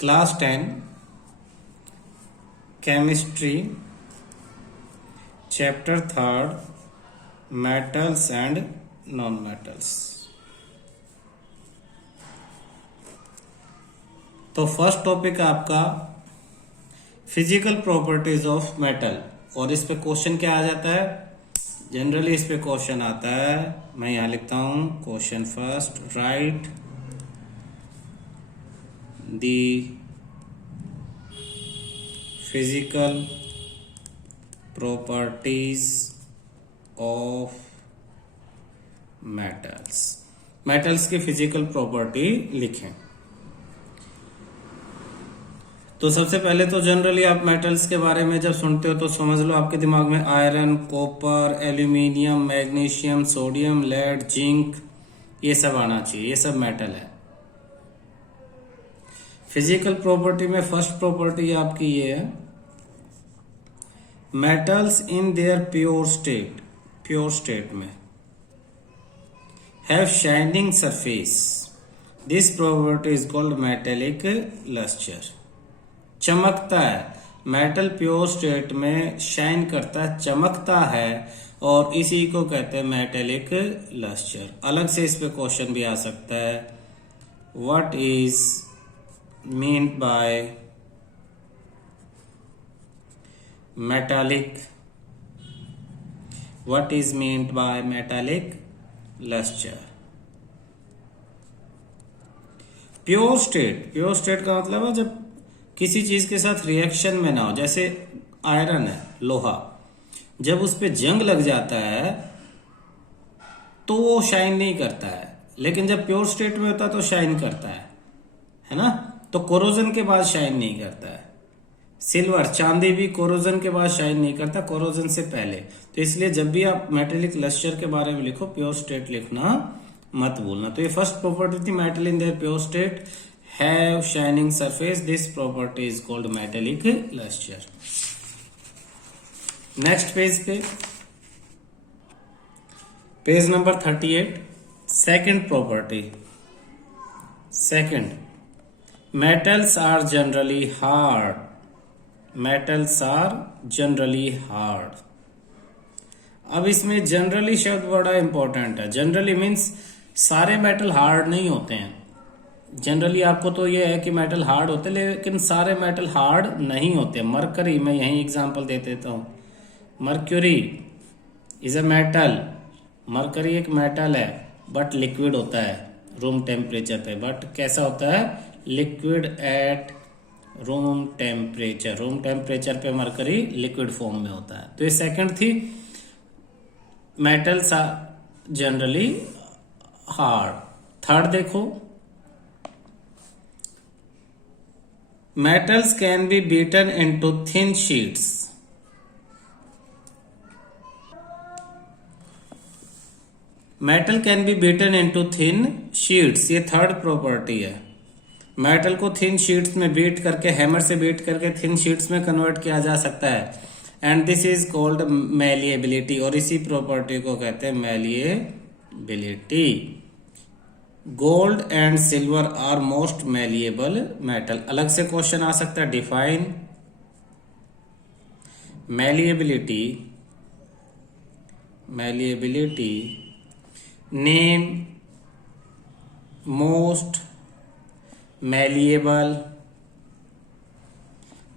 Class 10 chemistry chapter 3 metals and non metals. तो first topic है आपका फिजिकल प्रॉपर्टीज ऑफ मेटल। और इस पे क्वेश्चन क्या आ जाता है? जनरली इस पे क्वेश्चन आता है, मैं यहां लिखता हूं question first, right the physical properties of metals. Metals की फिजिकल प्रॉपर्टी लिखें। तो सबसे पहले तो जनरली आप मेटल्स के बारे में जब सुनते हो तो समझ लो आपके दिमाग में iron, copper, aluminium, magnesium, sodium, lead, zinc, ये सब आना चाहिए। ये सब मेटल है। फिजिकल प्रॉपर्टी में फर्स्ट प्रॉपर्टी आपकी ये है, metals in their pure state में have shining surface. This property is called metallic lustre. चमकता है, मेटल प्योर स्टेट में शाइन करता है, चमकता है, और इसी को कहते हैं मेटेलिक लस्टर। अलग से इस पे क्वेश्चन भी आ सकता है, what is mean by metallic, what is mean by metallic lustre. Pure state का मतलब है जब किसी चीज के साथ रिएक्शन में ना हो। जैसे आयरन है, लोहा, जब उस पे जंग लग जाता है तो वो शाइन नहीं करता है, लेकिन जब प्योर स्टेट में होता है तो शाइन करता है ना। तो कोरोजन के बाद शाइन नहीं करता है। सिल्वर, चांदी भी कोरोजन के बाद शाइन नहीं करता, कोरोजन से पहले। तो इसलिए जब भी आप मेटेलिक लस्टर के बारे में लिखो, प्योर स्टेट लिखना मत भूलना। तो ये फर्स्ट प्रॉपर्टी थी, metal in their pure state have shining surface. This property is called metallic luster. Next page पे, page number 38, second property. Second, metals are generally hard. Metals are generally hard. अब इसमें generally शब्द बड़ा important है। Generally means सारे metal hard नहीं होते हैं। जनरली आपको तो ये है कि मेटल हार्ड होते हैं, लेकिन सारे मेटल हार्ड नहीं होते। मरकरी, मैं यही एग्जांपल दे देता हूं। Mercury is a metal. Mercury एक मेटल है, बट लिक्विड होता है रूम टेम्परेचर पे। बट कैसा होता है? Liquid at room temperature. Room temperature पे मरकरी लिक्विड फॉर्म में होता है। तो ये सेकंड थी, metals are generally hard. Third देखो, metals can be beaten into thin sheets. Metal can be beaten into thin sheets. ये थर्ड प्रॉपर्टी है। मेटल को थिन शीट्स में बीट करके, हैमर से बीट करके थिन शीट्स में कन्वर्ट किया जा सकता है। And this is called malleability. और इसी प्रॉपर्टी को कहते हैं malleability. Gold and silver are most malleable metal. अलग से क्वेश्चन आ सकता है, define malleability. Name most malleable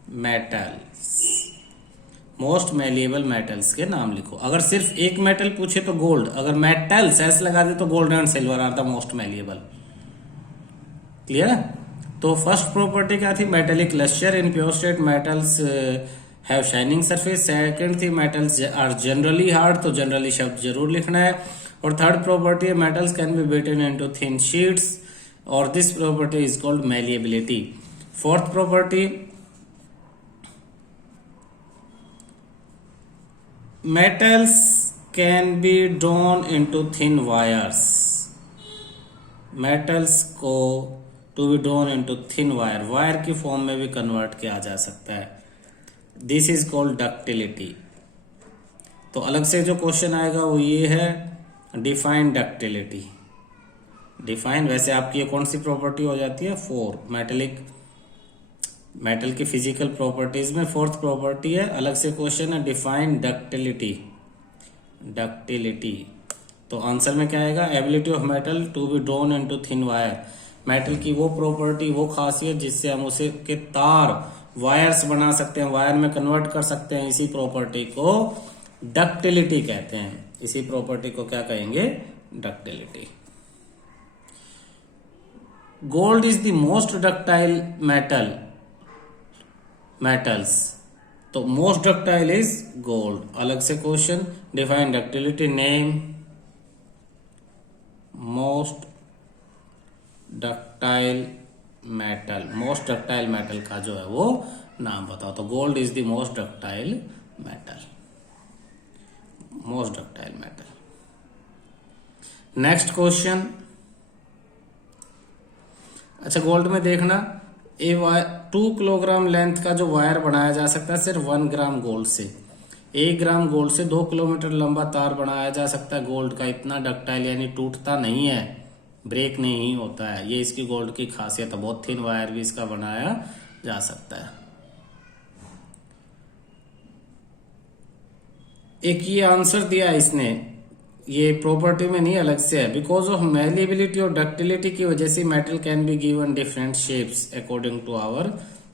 metals. Most malleable metals के नाम लिखो। अगर सिर्फ एक मेटल पूछे तो गोल्ड, अगर मेटल्स ऐसे लगा दे तो gold and silver are the most malleable. Clear है? तो फर्स्ट प्रॉपर्टी क्या थी? Metallic lustre. In pure state metals have shining surface. Second थी, मेटल्स आर जनरली हार्ड। तो जनरली शब्द जरूर लिखना है। और थर्ड प्रॉपर्टी है, metals can be beaten into thin sheets. और this property is called malleability. Fourth property, metals can be drawn into thin wires. metals को to be drawn into thin wire, wire की form में भी convert किया जा सकता है। This is called ductility. तो अलग से जो क्वेश्चन आएगा वो ये है, डिफाइन डक्टिलिटी। डिफाइन, वैसे आपकी ये कौन सी प्रॉपर्टी हो जाती है? 4, मेटेलिक मेटल की फिजिकल प्रॉपर्टीज में फोर्थ प्रॉपर्टी है, अलग से क्वेश्चन है, डिफाइन डक्टिलिटी। डक्टिलिटी तो आंसर में क्या आएगा, ability of metal to be drawn into thin wire. Metal की वो प्रॉपर्टी, वो खासियत जिससे हम उसे के तार वायर्स बना सकते हैं, वायर में कन्वर्ट कर सकते हैं, इसी प्रॉपर्टी को डक्टिलिटी कहते हैं। इसी प्रॉपर्टी को क्या कहेंगे, ductility. Gold is the most ductile metals, तो मोस्ट डक्टाइल इज गोल्ड। अलग से question, define ductility, name most ductile metal. Most ductile metal का जो है वो नाम बताओ। तो gold is the most ductile metal, most ductile metal. Next question, अच्छा गोल्ड में देखना, 2 किलोग्राम लेंथ का जो वायर बनाया जा सकता है सिर्फ 1 ग्राम गोल्ड से। 1 ग्राम गोल्ड से 2 किलोमीटर लंबा तार बनाया जा सकता है गोल्ड का। इतना डक्टाइल यानी टूटता नहीं है, ब्रेक नहीं होता है, ये इसकी गोल्ड की खासियत है। बहुत थिन वायर भी इसका बनाया जा सकता है। एक ये आंसर दिया इसने, ये प्रॉपर्टी में नहीं अलग से है, बिकॉज ऑफ मेलिएबिलिटी और डक्टिलिटी की वजह से metal can be given different shapes according to our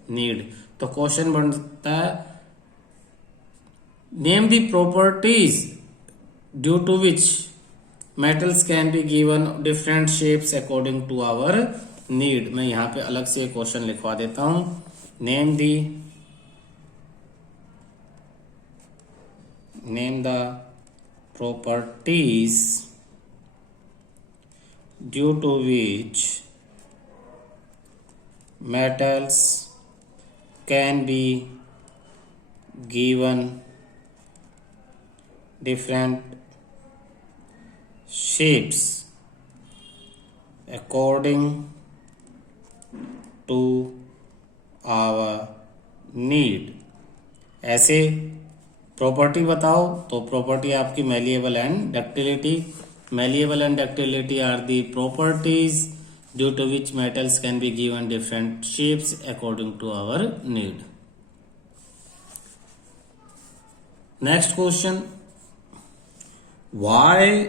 need. तो क्वेश्चन बनता है, name the properties due to which metals can be given different shapes according to our need. मैं यहां पे अलग से क्वेश्चन लिखवा देता हूं, name the properties due to which metals can be given different shapes according to our need। ऐसे property बताओ, तो प्रॉपर्टी आपकी malleable and ductility. Malleable and ductility are the properties due to which metals can be given different shapes according to our need. Next question, why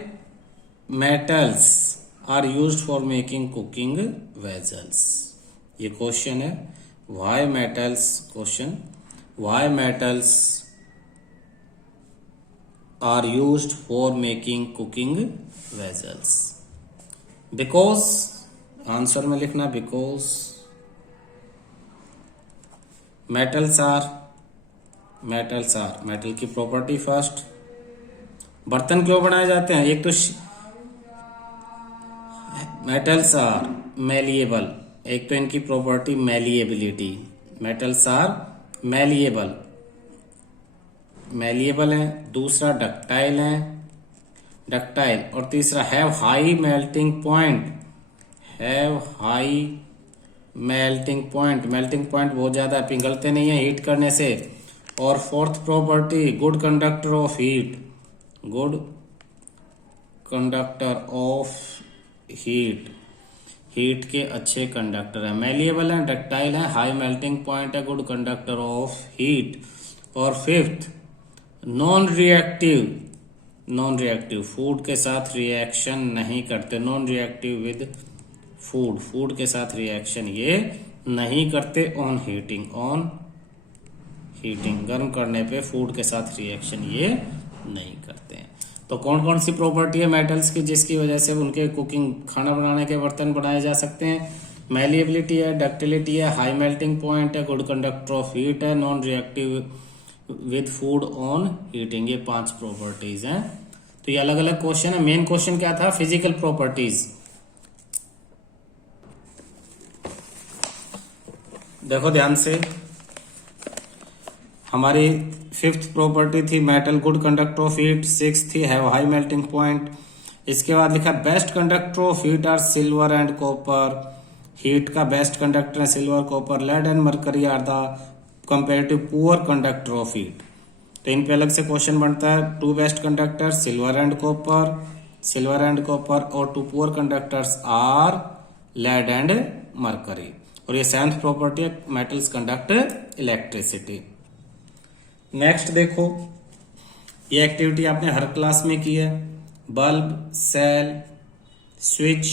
metals are used for making cooking vessels. ये question है, why metals, question why metals are used for making cooking vessels। because, answer में लिखना because metals are metal की property first. बर्तन क्यों बनाए जाते हैं, एक तो मेटल्स आर मेलिएबल, एक तो इनकी property malleability, metals are malleable है, दूसरा डक्टाइल है, डक्टाइल, और तीसरा have high melting point, melting point बहुत ज्यादा, पिघलते नहीं है हीट करने से। और fourth property good conductor of heat, heat के अच्छे कंडक्टर है। मेलिएबल है, डक्टाइल है, हाई मेल्टिंग पॉइंट है, गुड कंडक्टर ऑफ हीट। और फिफ्थ नॉन रिएक्टिव, फूड के साथ रिएक्शन नहीं करते, नॉन रिएक्टिव विद फूड के साथ रिएक्शन ये नहीं करते। ऑन हीटिंग गर्म करने पे फूड के साथ रिएक्शन ये नहीं करते हैं। तो कौन कौन सी प्रॉपर्टी है मेटल्स की जिसकी वजह से उनके कुकिंग, खाना बनाने के बर्तन बनाए जा सकते हैं। मेलिएबिलिटी है, डक्टिलिटी है, हाई मेल्टिंग पॉइंट है, गुड कंडक्टर ऑफ हीट है, non reactive with food on heating, ये 5 प्रॉपर्टीज हैं। तो ये अलग अलग क्वेश्चन है। मेन क्वेश्चन क्या था, फिजिकल प्रॉपर्टीज। देखो ध्यान से, हमारी 5th प्रॉपर्टी थी metal good conductor of heat, 6th थी हैव हाई मेल्टिंग पॉइंट। इसके बाद लिखा best conductor of heat are silver and copper, heat का बेस्ट कंडक्टर है silver, copper, lead and mercury are the comparative poor conductor of heat. तो इन पे अलग से क्वेश्चन बनता है, 2 best conductor silver and copper, और 2 poor conductors are lead and mercury. और ये 7th प्रॉपर्टी है, मेटल्स कंडक्ट इलेक्ट्रिसिटी। नेक्स्ट देखो, ये एक्टिविटी आपने हर क्लास में की है। बल्ब, सेल, स्विच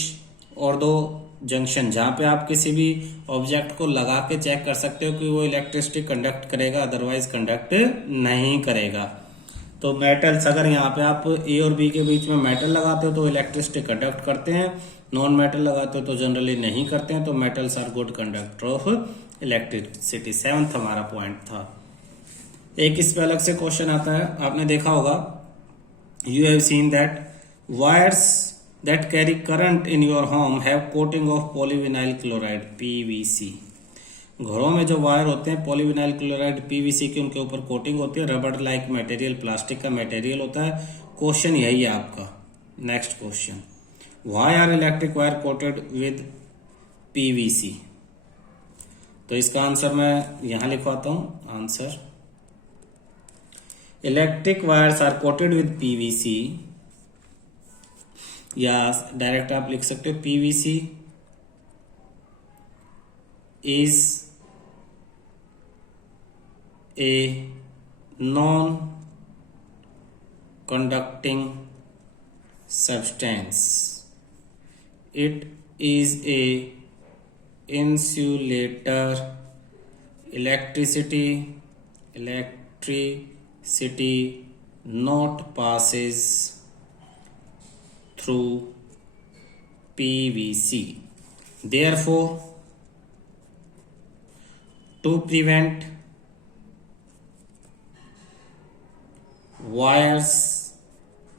और 2 जंक्शन, जहां पे आप किसी भी ऑब्जेक्ट को लगा के चेक कर सकते हो कि वो इलेक्ट्रिसिटी कंडक्ट करेगा, अदरवाइज कंडक्ट नहीं करेगा। तो मेटल्स, अगर यहाँ पे आप ए और बी के बीच में मेटल लगाते हो तो इलेक्ट्रिसिटी कंडक्ट करते हैं, नॉन मेटल लगाते हो तो जनरली नहीं करते हैं। तो metals are good conductor of electricity. 7th हमारा पॉइंट था। एक इस पे अलग से क्वेश्चन आता है, आपने देखा होगा, you have seen that wires that carry current in your home have coating of polyvinyl chloride PVC. घरों में जो वायर होते हैं पॉलीविनाइल क्लोराइड पीवीसी की, उनके ऊपर कोटिंग होती है। रबड़ लाइक मटेरियल, प्लास्टिक का मटेरियल होता है। क्वेश्चन यही है आपका। Next question, why are electric wire coated with PVC? तो इसका आंसर मैं यहां लिखवाता हूं। Answer, electric wires are coated with PVC, या डायरेक्ट आप लिख सकते हो PVC is a non conducting substance. It is a insulator. Electricity not passes through PVC. Therefore, to prevent wires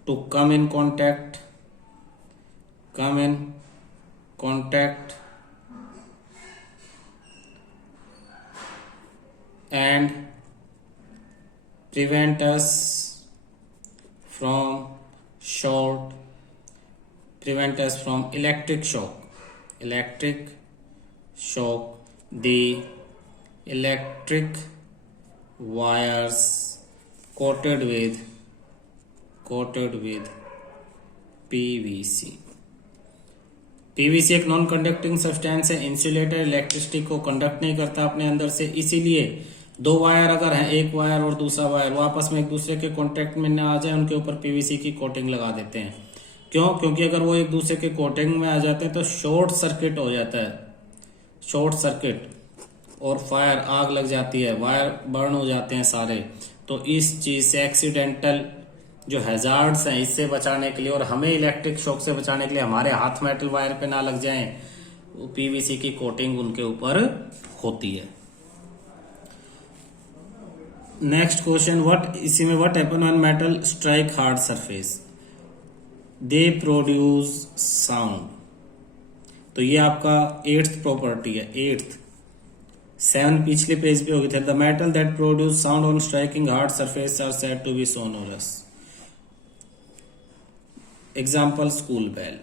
to come in contact and prevent us from electric shock, the electric wires coated with PVC. PVC एक non conducting substance है, insulator, electricity को conduct नहीं करता अपने अंदर से। इसीलिए 2 wire अगर हैं, एक वायर और दूसरा वायर, वो आपस में एक दूसरे के कांटेक्ट में ना आ जाए, उनके ऊपर पीवीसी की कोटिंग लगा देते हैं। क्यों? क्योंकि अगर वो एक दूसरे के कोटिंग में आ जाते हैं तो शॉर्ट सर्किट हो जाता है, शॉर्ट सर्किट, और फायर, आग लग जाती है, वायर बर्न हो जाते हैं सारे। तो इस चीज से, एक्सीडेंटल जो हैजार्ड्स हैं, इससे बचाने के लिए और हमें इलेक्ट्रिक शॉक से बचाने के लिए, हमारे हाथ मेटल वायर पे ना लग जाएं, वो पीवीसी की कोटिंग उनके ऊपर होती है। नेक्स्ट क्वेश्चन, इसी में what happen when metal strike hard surface? They produce sound. तो ये आपका 8th प्रॉपर्टी है। 8th 7 पिछले पेज पे हो गए थे। The metal that produce sound on striking hard surface are said to be sonorous. Example, school bell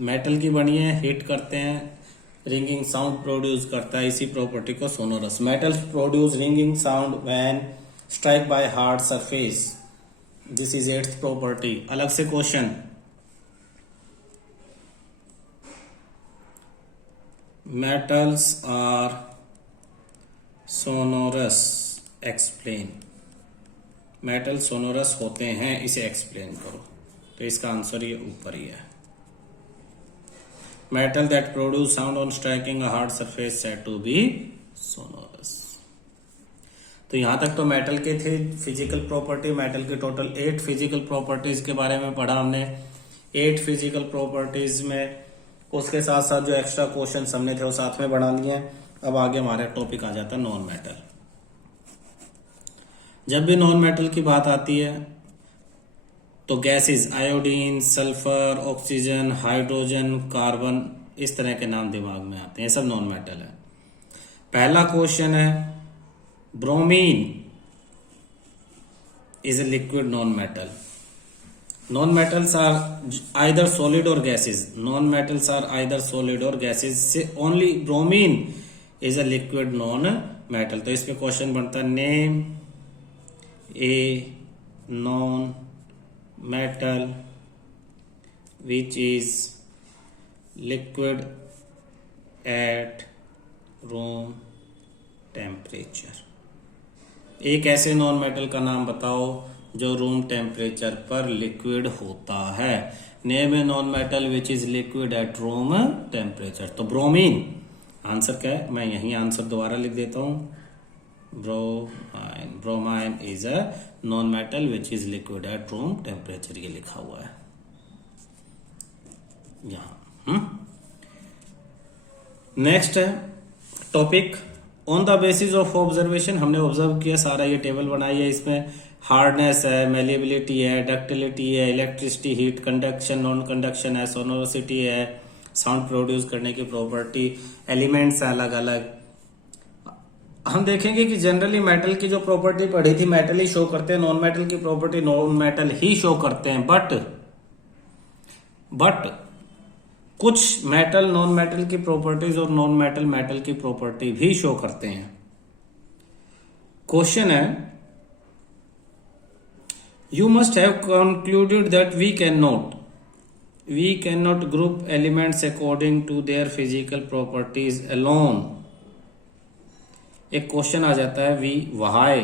metal की बनी है, हिट करते हैं, रिंगिंग साउंड प्रोड्यूस करता है, इसी प्रॉपर्टी को sonorous. Metals produce ringing sound when strike by hard surface. This is 8th property. अलग से question, metals are sonorous, explain. Metal sonorous होते हैं, इसे एक्सप्लेन करो। तो इसका आंसर ये ऊपर ही है। Metal that produce sound on striking a hard surface said to be sonorous. तो यहां तक तो मेटल के थे फिजिकल प्रॉपर्टी। मेटल के टोटल 8 फिजिकल प्रॉपर्टीज के बारे में पढ़ा हमने। 8 फिजिकल प्रॉपर्टीज में उसके साथ साथ जो एक्स्ट्रा क्वेश्चन हमने थे वो साथ में बढ़ा लिए। अब आगे हमारा टॉपिक आ जाता है नॉन मेटल। जब भी नॉन मेटल की बात आती है तो gases, iodine, sulphur, oxygen, hydrogen, carbon, इस तरह के नाम दिमाग में आते हैं। ये सब नॉन मेटल है। पहला क्वेश्चन है, bromine is a liquid non metal. Non metals are either solid और gases. Non metals are either solid और गैसेस से only bromine is a liquid non metal. तो इस पे क्वेश्चन बनता है, name a non metal which is liquid at room temperature. एक ऐसे नॉन मेटल का नाम बताओ जो रूम टेम्परेचर पर लिक्विड होता है। Name a non metal which is liquid at room temperature. तो ब्रोमीन आंसर क्या है, मैं यही आंसर दोबारा लिख देता हूं। Bromine, bromine is a non metal which is liquid at room temperature, ये लिखा हुआ है यहां। नेक्स्ट है topic on the basis of observation. हमने ऑब्जर्व किया, सारा ये टेबल बनाई है, इसमें हार्डनेस है, मेलिएबिलिटी है, डक्टिलिटी है, electricity, heat, conduction, non conduction है, सोनोसिटी है, साउंड प्रोड्यूस करने की प्रॉपर्टी, एलिमेंट्स है अलग अलग। हम देखेंगे कि जनरली मेटल की जो प्रॉपर्टी पढ़ी थी मेटल ही शो करते हैं, नॉन मेटल की प्रॉपर्टी नॉन मेटल ही शो करते हैं, बट कुछ मेटल नॉन मेटल की प्रॉपर्टीज और नॉन मेटल मेटल की प्रॉपर्टी भी शो करते हैं। क्वेश्चन है, you must have concluded that we can not group elements according to their physical properties alone. एक क्वेश्चन आ जाता है व्हाई,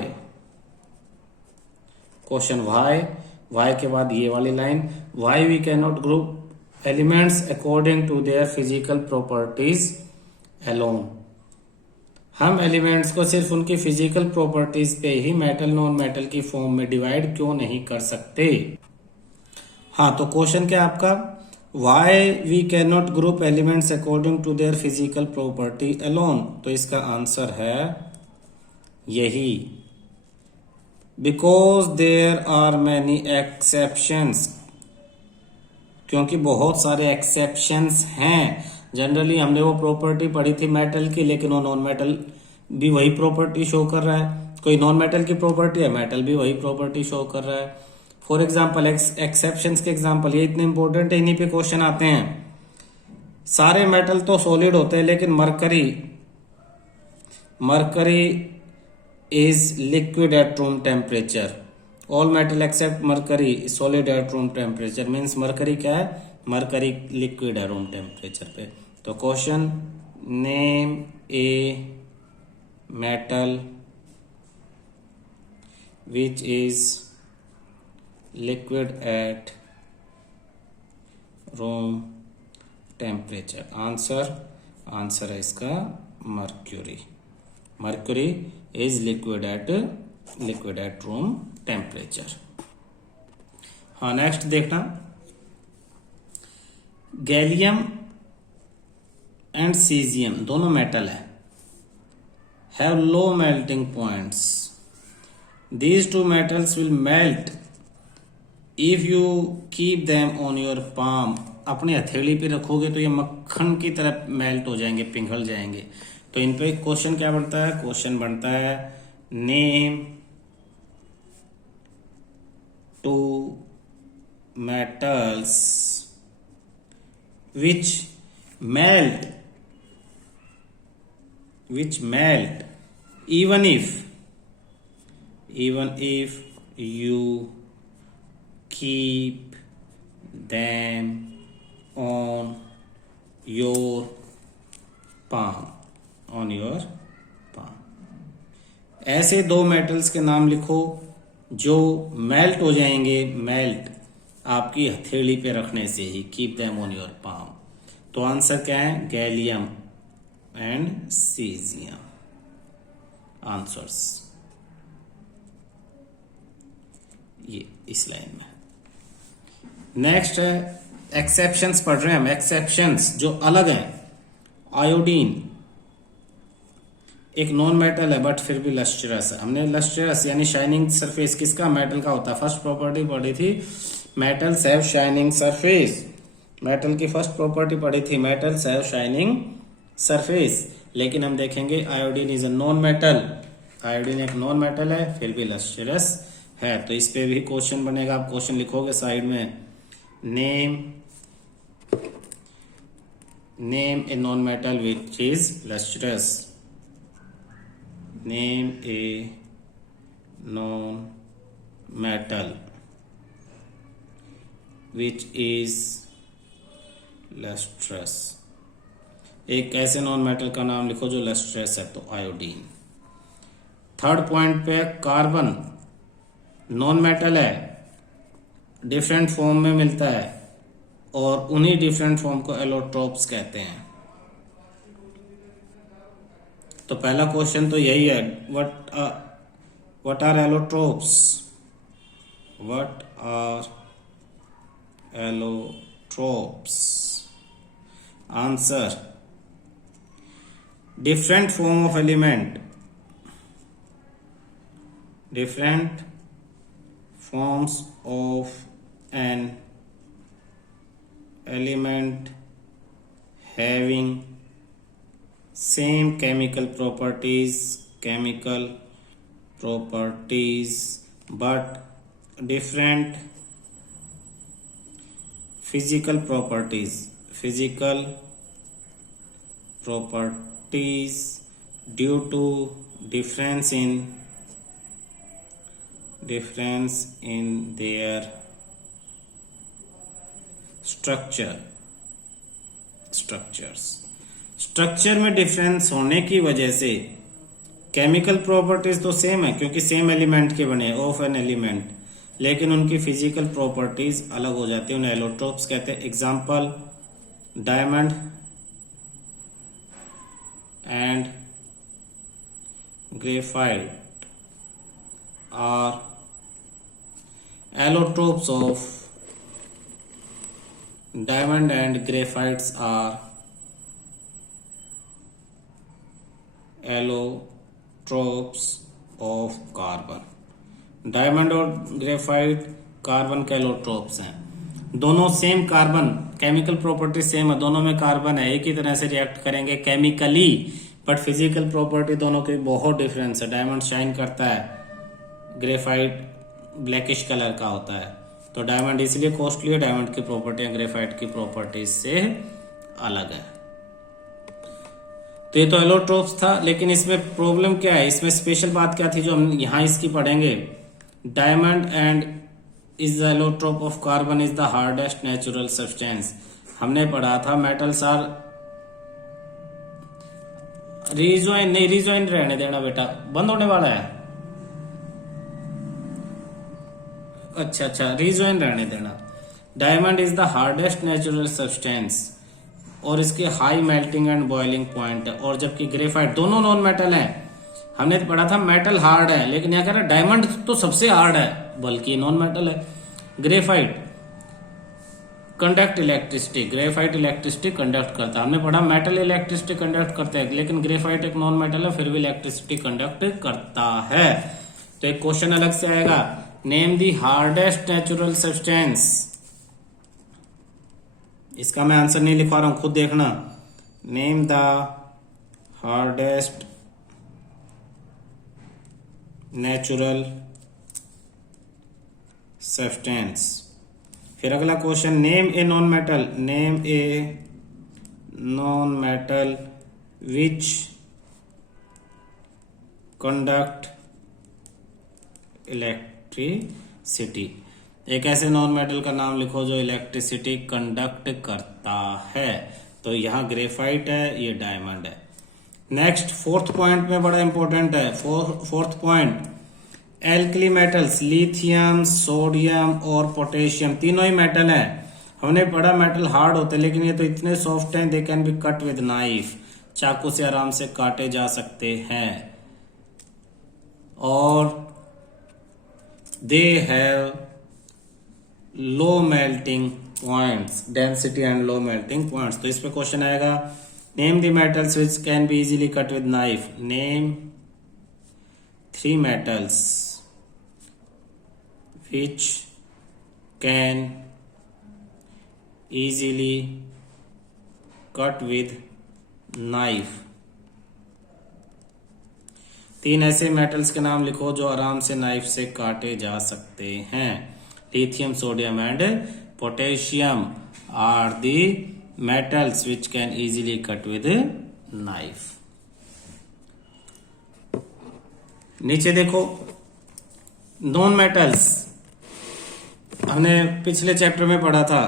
क्वेश्चन व्हाई के बाद ये वाली line, why we can not group elements according to their physical properties alone. हम elements को सिर्फ उनकी फिजिकल प्रॉपर्टीज पे ही मेटल नॉन मेटल की फॉर्म में डिवाइड क्यों नहीं कर सकते। हाँ, तो क्वेश्चन क्या आपका, why we can not group elements according to their physical property alone. तो इसका आंसर है यही, because there are many exceptions, क्योंकि बहुत सारे एक्सेप्शंस हैं। जनरली हमने वो प्रॉपर्टी पढ़ी थी मेटल की, लेकिन वो नॉन मेटल भी वही प्रॉपर्टी शो कर रहा है। कोई नॉन मेटल की प्रॉपर्टी है, मेटल भी वही प्रॉपर्टी शो कर रहा है। फॉर एग्जाम्पल, एक्सेप्शंस के एग्जाम्पल ये इतने इंपॉर्टेंट है, इन्हीं पे क्वेश्चन आते हैं। सारे मेटल तो सॉलिड होते हैं, लेकिन mercury is liquid at room temperature. All metal except mercury solid at room temperature, means mercury क्या है, मरकरी लिक्विड है रूम टेम्परेचर पे। तो question, name a metal which is liquid at room temperature. Answer है इसका mercury is liquid at room temperature. हाँ, next देखना, gallium and caesium दोनों मेटल है, have low melting points. These two metals will melt if you keep them on your palm. अपनी हथेली पे रखोगे तो ये मक्खन की तरह मेल्ट हो जाएंगे, पिघल जाएंगे। तो इन पे क्वेश्चन क्या बनता है, क्वेश्चन बनता है, name two metals which melt even if you keep them on your palm। ऐसे दो मेटल्स के नाम लिखो जो मेल्ट हो जाएंगे, मेल्ट आपकी हथेली पे रखने से ही, keep them on your palm. तो आंसर क्या है, गैलियम एंड सीजियम आंसर्स, ये इस लाइन में। नेक्स्ट है एक्सेप्शंस पढ़ रहे हैं हम, एक्सेप्शंस जो अलग हैं। आयोडीन एक नॉन मेटल है बट फिर भी लस्ट्रस है। हमने लस्ट्रस यानी शाइनिंग सरफेस किसका, मेटल का होता है। फर्स्ट प्रॉपर्टी पढ़ी थी metals have shining surface, metal की फर्स्ट प्रॉपर्टी पढ़ी थी मेटल्स हैव शाइनिंग सरफेस। लेकिन हम देखेंगे iodine is a non metal, iodine एक नॉन मेटल है फिर भी लस्ट्रस है। तो इस पे भी क्वेश्चन बनेगा, आप क्वेश्चन लिखोगे साइड में, name a non metal which is lustrous, name a non metal which is lustrous. एक ऐसे नॉन मेटल का नाम लिखो जो लस्ट्रेस है, तो आयोडीन। थर्ड पॉइंट पे कार्बन नॉन मेटल है, डिफरेंट फॉर्म में मिलता है और उन्हीं डिफरेंट फॉर्म को एलोट्रोप्स कहते हैं। तो पहला क्वेश्चन तो यही है, what are allotropes, what are allotropes? Answer, different form of element, different forms of an element having same chemical properties but different physical properties due to difference in their structure में difference होने की वजह से chemical properties तो same है क्योंकि same element के बने ऑफ एन एलिमेंट, लेकिन उनकी फिजिकल प्रॉपर्टीज अलग हो जाती है, उन्हें एलोट्रोप्स कहते हैं। Example, diamond and graphite are allotropes of diamond and graphites are allotropes of carbon। Diamond और ग्रेफाइट कार्बन के एलोट्रोप्स हैं। दोनों same carbon, chemical property same है, दोनों में कार्बन है, एक ही तरह से रिएक्ट करेंगे केमिकली, बट फिजिकल प्रॉपर्टी दोनों की बहुत डिफरेंस है। डायमंड शाइन करता है, ग्रेफाइट ब्लैकिश कलर का होता है। तो डायमंड इसलिए कॉस्टली है, डायमंड की प्रॉपर्टियां ग्रेफाइट की प्रॉपर्टीज से अलग है। तो ये तो एलोट्रोप्स था, लेकिन इसमें प्रॉब्लम क्या है, इसमें स्पेशल बात क्या थी जो हम यहां इसकी पढ़ेंगे। Diamond and is the allotrope of carbon is the hardest natural substance. हमने पढ़ा था मेटल्स आर रिजॉइन, नहीं रिजॉइन रहने देना बेटा, बंद होने वाला है। अच्छा, रिजॉइन रहने देना। Diamond is the hardest natural substance और इसके high melting and boiling point है, और जबकि ग्रेफाइट, दोनों नॉन मेटल है। हमने तो पढ़ा था मेटल हार्ड है, लेकिन यहाँ कह रहा है डायमंड तो सबसे हार्ड है, बल्कि नॉन मेटल है। Graphite conduct electricity, graphite electricity conduct करता है। हमने पढ़ा मेटल इलेक्ट्रिसिटी कंडक्ट करता है, लेकिन ग्रेफाइट एक नॉन मेटल है, फिर भी इलेक्ट्रिसिटी कंडक्ट करता है। तो एक क्वेश्चन अलग से आएगा, name the hardest natural substance. इसका मैं आंसर नहीं लिखवा रहा हूं, खुद देखना। Name the hardest natural substance. फिर अगला question, name a non metal, name a non metal which conduct electricity. एक ऐसे नॉन मेटल का नाम लिखो जो इलेक्ट्रिसिटी कंडक्ट करता है। तो यहां ग्रेफाइट है, ये डायमंड है। नेक्स्ट फोर्थ पॉइंट में बड़ा इंपॉर्टेंट है। Fourth point, alkali metals, lithium, sodium और पोटेशियम तीनों ही मेटल हैं। हमने पढ़ा मेटल हार्ड होते हैं, लेकिन ये तो इतने सॉफ्ट हैं, they can be cut with knife, चाकू से आराम से काटे जा सकते हैं। और they have low melting points, density and low melting points. तो इस पे क्वेश्चन आएगा, name the metals which can be easily cut with knife. Name 3 metals which can easily cut with knife। 3 ऐसे मेटल्स के नाम लिखो जो आराम से नाइफ से काटे जा सकते हैं। Lithium, sodium and potassium are the metals which can easily cut with a knife। नीचे देखो, नॉन मेटल्स हमने पिछले चैप्टर में पढ़ा था,